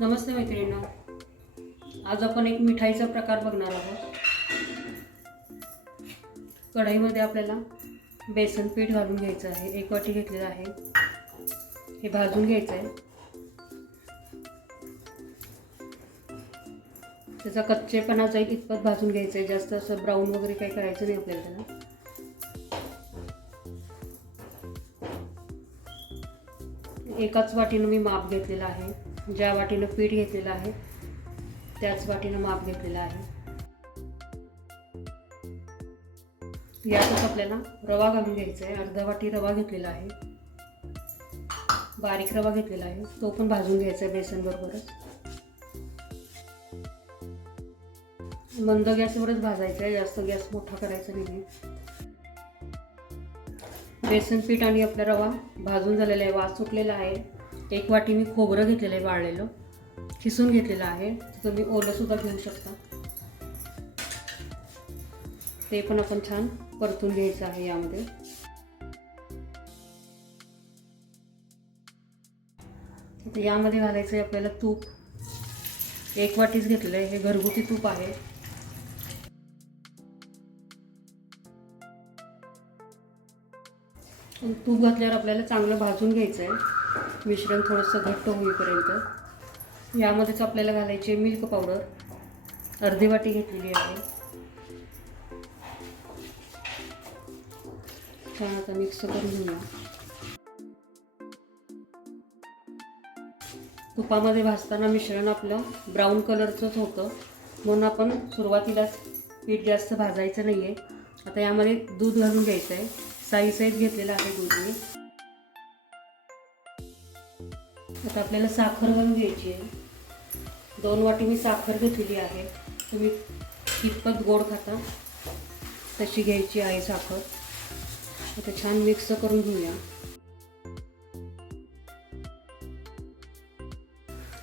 नमस्ते मैत्रिणींना. आज आपण एक मिठाईचा प्रकार बघणार आहोत. कढईमध्ये आपल्याला बेसन पीठ घालून घ्यायचं आहे. एक वाटी घेतलेलं आहे. हे भाजून घ्यायचं आहे. त्याचा कच्चेपणा जाईल इतपत भाजून घ्यायचं आहे. जास्त असं ब्राऊन वगैरे काही करायचं नाही आपल्याला त्याला. एकाच वाटीनं मी माप घेतलेला आहे. ज्या वाटीनं पीठ घेतलेलं आहे त्याच वाटीनं माप घेतलेलं आहे. यातच आपल्याला रवा घालून घ्यायचा आहे. अर्धा वाटी रवा घेतलेला आहे. बारीक रवा घेतलेला आहे. तो पण भाजून घ्यायचा आहे बेसन बरोबरच मंद गॅसवरच भाजायचं आहे. जास्त गॅस मोठा करायचा नाही बेसन पीठ आणि आपला रवा भाजून झालेला आहे. वास सुटलेला आहे. एक वाटी मी खोबरं घेतलेलं आहे वाळलेलं. खिसून घेतलेलं आहे. तुम्ही ओलंसुद्धा घेऊ शकता. ते पण आपण छान परतून घ्यायचं आहे यामध्ये. आता यामध्ये घालायचं आहे आपल्याला तूप. एक वाटीच घेतलेलं आहे. हे घरगुती तूप आहे. तूप घातल्यावर आपल्याला चांगलं भाजून घ्यायचं आहे. मिश्रण थोडंसं घट्ट होईपर्यंत यामध्येच आपल्याला घालायची आहे मिल्क पावडर. अर्धी वाटी घेतलेली आहे. छान आता मिक्स करून घेऊया. तुपामध्ये भाजताना मिश्रण आपलं ब्राऊन कलरचंच होतं. म्हणून आपण सुरुवातीलाच पीठ जास्त भाजायचं नाही आहे आता यामध्ये दूध घालून घ्यायचं आहे साई साईज घेतलेलं आहे दूध मी. आता आपल्याला साखर घालून घ्यायची आहे. दोन वाटी मी साखर घेतलेली आहे. तुम्ही कितपत गोड खाता तशी घ्यायची आहे साखर. आता छान मिक्स करून घेऊया.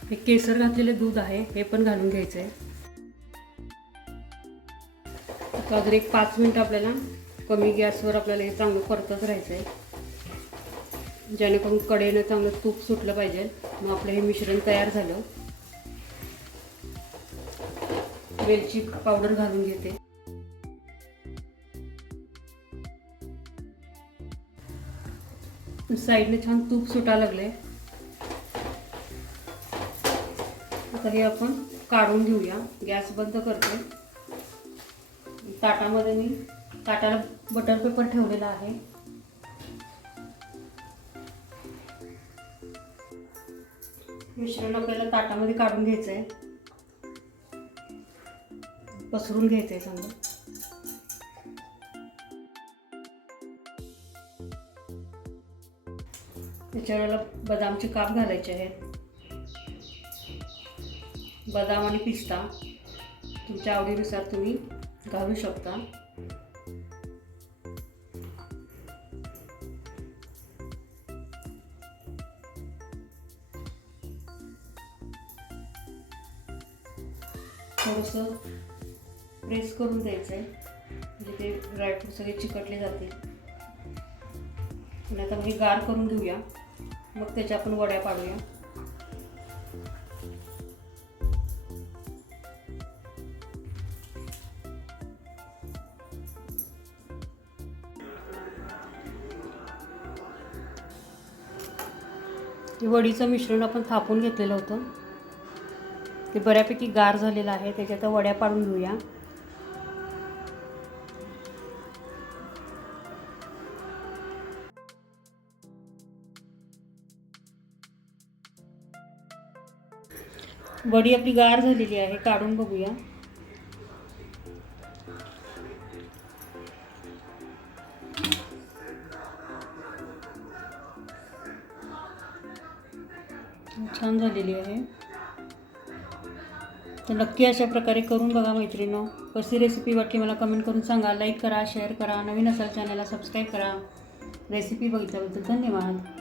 हे केसर घातलेले दूध आहे हे पण घालून घ्यायचं आहे. आता अजून एक पाच मिनटं आपल्याला कमी गॅसवर आपल्याला हे चांगलं परतच राहायचं आहे जेणेकरून कडेनं चांगलं तूप सुटलं पाहिजे. मग आपलं हे मिश्रण तयार झालं. वेलची पावडर घालून घेते. साईडने छान तूप सुटा लागले आता हे आपण काढून घेऊया. गॅस बंद करते. ताटामध्ये मी ताटाला बटर पेपर ठेवलेला आहे. मिश्रण आपल्याला ताटामध्ये काढून घ्यायचं आहे पसरून घ्यायचं आहे चांगलं. त्याच्यावर बदामचे काप घालायचे आहेत बदाम आणि पिस्ता तुमच्या आवडीनुसार तुम्ही घालू शकता. थोडंसं प्रेस करून द्यायचं आहे म्हणजे ते ड्रायफ्रूट सगळे चिकटले जातील. आणि आता म्हणजे गार करून घेऊया. मग त्याच्या आपण वड्या पाडूया. वडीचं मिश्रण आपण थापून घेतलेलं होतं. ते बऱ्यापैकी गार झालेलं आहे त्याच्यात वड्या पाडून घेऊया. वडी आपली गार झालेली आहे काढून बघूया. छान झालेली आहे. तर नक्की अशा प्रकारे करून बघा मैत्रिणो कशी रेसिपी वाटली मला कमेंट करून सांगा. लाईक करा शेअर करा. नवीन असाल चॅनलला सबस्क्राईब करा. रेसिपी बघितल्याबद्दल धन्यवाद.